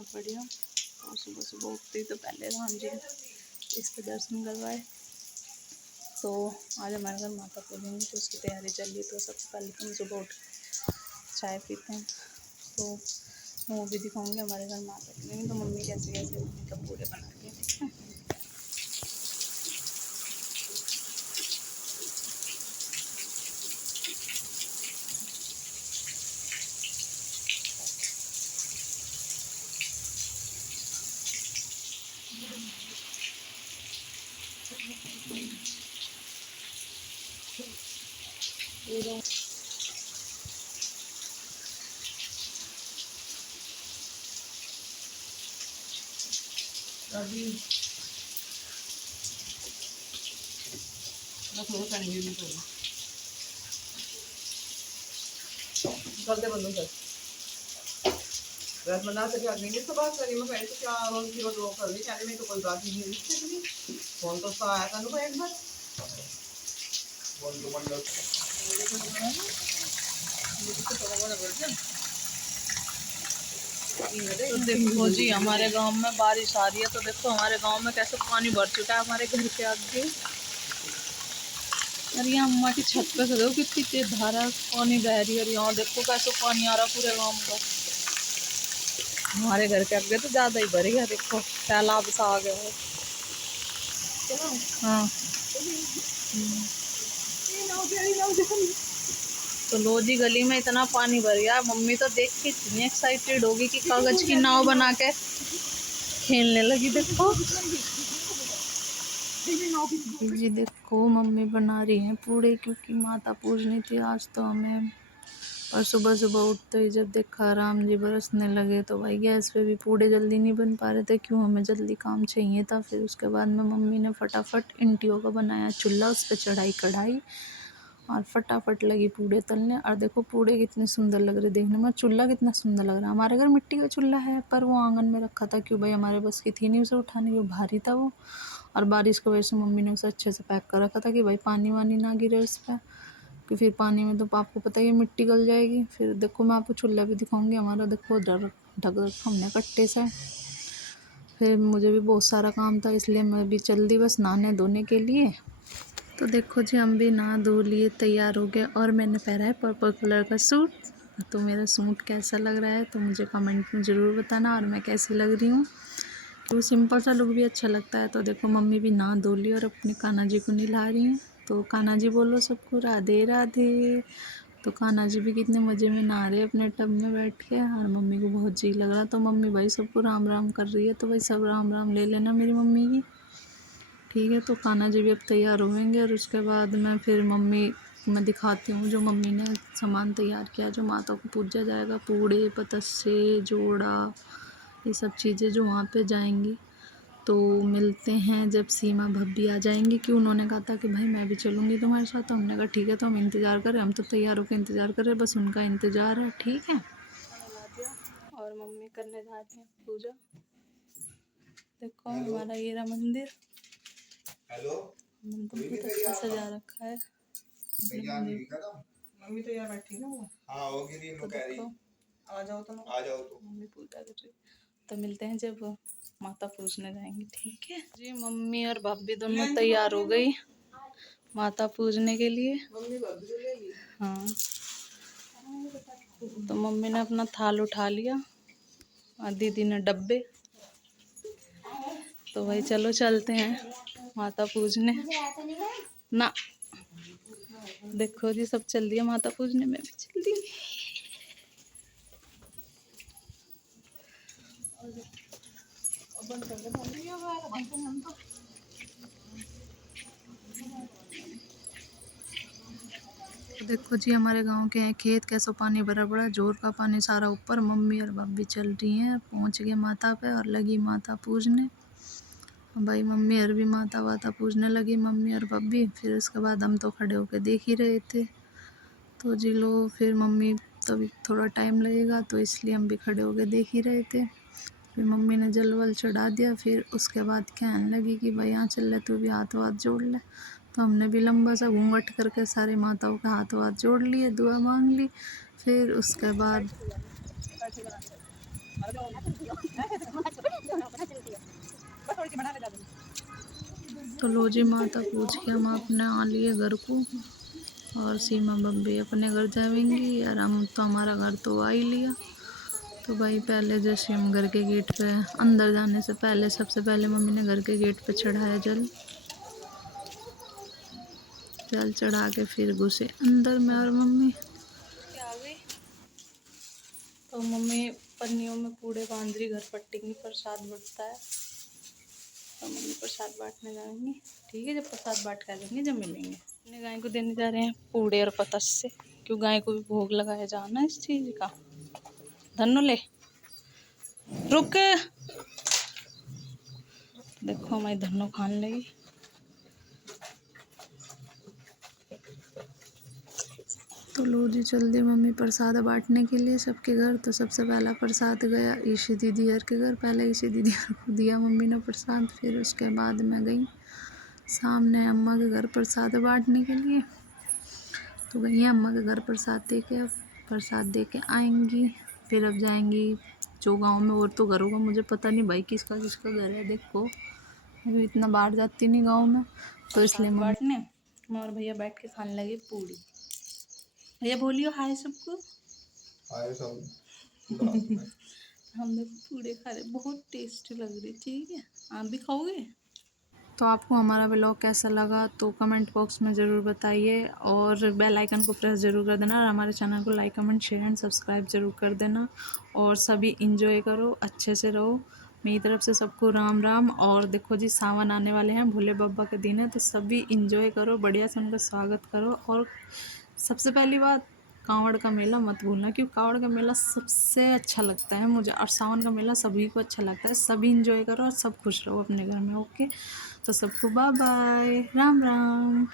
सब बढ़िया। और सुबह सुबह उठते ही तो पहले राम जी इसके दर्शन करवाए। तो आज हमारे घर माता पूजेंगे तो उसकी तैयारी चल रही है। तो सबसे पहले तो हम सुबह उठ चाय पीते हैं, तो वो भी दिखाऊंगी हमारे घर माता पूजेंगे तो मम्मी कैसे कैसे मतलब पूरे बनाती है, ठीक है। अभी कर दे बंदों से रस बना सके अग्नि तो बात करी मैं कहीं तो क्या रोज की रोज वो कर ली चैनल में तो कोई बात ही नहीं। फोन तो सा आया था ना एक बार फोन तो बंद तो देखो जी हमारे गांव में बारिश आ रही है। तो देखो हमारे गांव में कैसे पानी भर चुका है हमारे घर के आगे। और यहाँ अम्मा की छत पे देखो कितनी तेज धारा पानी बह रही है। और यहाँ देखो कैसे पानी आ रहा पूरे गांव में। हमारे घर के आगे तो ज़्यादा ही भरी है, देखो सैलाब सा आ गया है। हाँ तो लोजी गली में इतना पानी भर गया, मम्मी तो देख के इतनी एक्साइटेड होगी कि कागज की नाव बना के खेलने लगी। देखो जी देखो मम्मी बना रही हैं पूड़े, क्योंकि माता पूजनी थी आज तो हमें। और सुबह सुबह उठते ही जब देखा राम जी बरसने लगे तो भाई गैस पे भी पूड़े जल्दी नहीं बन पा रहे थे, क्यों हमें जल्दी काम चाहिए था। फिर उसके बाद में मम्मी ने फटाफट इंटियों का बनाया चूल्हा, उस पर चढ़ाई कढ़ाई और फटाफट लगी पूड़े तलने। और देखो पूड़े कितने सुंदर लग रहे देखने में, चूल्हा कितना सुंदर लग रहा है। हमारे घर मिट्टी का चूल्हा है पर वो आंगन में रखा था, क्यों भाई हमारे बस की थी नहीं उसे उठाने की, भारी था वो। और बारिश की वजह से मम्मी ने उसे अच्छे से पैक कर रखा था कि भाई पानी वानी ना गिरे उस पर, कि फिर पानी में तो आपको पता ही है मिट्टी गल जाएगी। फिर देखो मैं आपको चूल्हा भी दिखाऊंगी हमारा, देखो ढक रखा हमने कट्टे से। फिर मुझे भी बहुत सारा काम था इसलिए मैं भी चल दी बस नहाने धोने के लिए। तो देखो जी हम भी नहा धो लिए तैयार हो गए और मैंने पहना है पर्पल कलर का सूट। तो मेरा सूट कैसा लग रहा है तो मुझे कमेंट में ज़रूर बताना, और मैं कैसी लग रही हूँ। तो सिंपल सा लुक भी अच्छा लगता है। तो देखो मम्मी भी नहा धो ली और अपनी कान्हा जी को नहला रही हैं। तो कान्हा जी बोलो सबको राधे राधे। तो कान्हा जी भी कितने मज़े में नहा रहे अपने टब में बैठ के, और मम्मी को बहुत जी लग रहा। तो मम्मी भाई सबको राम राम कर रही है, तो भाई सब राम राम ले लेना मेरी मम्मी की, ठीक है। तो कान्हा जी भी अब तैयार होंगे और उसके बाद मैं फिर मम्मी मैं दिखाती हूँ जो मम्मी ने सामान तैयार किया जो माता को पूजा जाएगा। पूड़े पतस्से जोड़ा ये सब चीज़ें जो वहाँ पे जाएंगी। तो मिलते हैं जब सीमा भाभी आ जाएंगी, कि उन्होंने कहा था कि भाई मैं भी चलूँगी तुम्हारे साथ। तो हमने कहा ठीक है, तो हम इंतज़ार करें, हम तो तैयार होकर इंतज़ार कर रहे, बस उनका इंतज़ार है, ठीक है। और मम्मी करने जा रही हैं पूजा। देखो हमारा ये रहा मंदिर। हेलो मंदिर बहुत अच्छा सजा रखा है। मम्मी तो यार बैठी ना वो। हाँ होगी रही तो देखो आ जाओ तो मम्मी पूजा कर रही। तो मिलते हैं जब माता पूजने जाएंगे, ठीक है जी। मम्मी और भाभी दोनों तैयार हो गई माता पूजने के लिए। हाँ तो मम्मी ने अपना थाल उठा लिया और दीदी ने डब्बे। तो भाई चलो चलते हैं माता पूजने ना। देखो जी सब चल दिया माता पूजने में भी चल दी। देखो जी हमारे गांव के हैं खेत, कैसा पानी भरा पड़ा, जोर का पानी सारा ऊपर। मम्मी और भाभी चल रही हैं, पहुंच गए माता पे और लगी माता पूजने। भाई मम्मी और भी माता वाता पूजने लगी, मम्मी और भाभी। फिर उसके बाद हम तो खड़े होकर देख ही रहे थे। तो जी लो फिर मम्मी तभी थोड़ा टाइम लगेगा तो इसलिए हम भी खड़े होकर देख ही रहे थे। फिर मम्मी ने जल वल चढ़ा दिया। फिर उसके बाद कहने लगी कि भाई यहाँ चल ले तू भी हाथ वाथ जोड़ ले। तो हमने भी लंबा सा घूंघट करके सारे माताओं के हाथ वाथ जोड़ लिए, दुआ मांग ली। फिर उसके बाद तो लो जी, माता पूछ के हम अपने आ लिए घर को, और सीमा बब्बी अपने घर जाएंगी, और हम तो हमारा घर तो आ ही लिया। तो भाई पहले जैसे हम घर के गेट पे अंदर जाने से पहले सबसे पहले मम्मी ने घर के गेट पे चढ़ाया जल। जल चढ़ा के फिर घुसे अंदर में और मम्मी क्या आ गई। तो मम्मी पन्नियों में पूड़े बांध रही, घर पट्टेंगी, प्रसाद बटता है। तो मम्मी प्रसाद बांटने जाएंगी। ठीक है, जब प्रसाद बांट कर लेंगे जब मिलेंगे। अपने गाय को देने जा रहे हैं पूड़े और पतस से, क्यों गाय को भी भोग लगाया जाना इस चीज़ का। धन्नो ले, रुक, देखो हमारी धन्नो खाने लगी। तो लो जी, चल दी मम्मी प्रसाद बांटने के लिए सबके घर। तो सबसे पहला प्रसाद गया ईशी दीदी हर के घर। पहले ईशी दीदी हर को दिया मम्मी ने प्रसाद, फिर उसके बाद मैं गई सामने अम्मा के घर प्रसाद बांटने के लिए। तो गई अम्मा के घर प्रसाद दे के, अब प्रसाद दे के आएंगी। फिर अब जाएंगी जो गांव में, और तो घरों का मुझे पता नहीं भाई किसका किसका घर है। देखो अभी इतना बाहर जाती नहीं गांव में, तो इसलिए बांटने मैं और भैया बैठ के खाने लगे पूड़ी। भैया बोलियो हाय सबको। हाय सब। हम लोग पूड़े खा रहे, बहुत टेस्टी लग रही। ठीक है, आप भी खाओगे? तो आपको हमारा व्लॉग कैसा लगा तो कमेंट बॉक्स में ज़रूर बताइए, और बेल आइकन को प्रेस ज़रूर कर देना, और हमारे चैनल को like comment share and subscribe ज़रूर कर देना। और सभी इंजॉय करो, अच्छे से रहो। मेरी तरफ से सबको राम राम। और देखो जी, सावन आने वाले हैं, भोले बाबा के दिन है, तो सभी इंजॉय करो, बढ़िया से उनका स्वागत करो। और सबसे पहली बात, कांवड़ का मेला मत भूलना, क्योंकि कांवड़ का मेला सबसे अच्छा लगता है मुझे, और सावन का मेला सभी को अच्छा लगता है। सभी इंजॉय करो और सब खुश रहो अपने घर में। ओके, तो सबको बाय बाय, राम राम।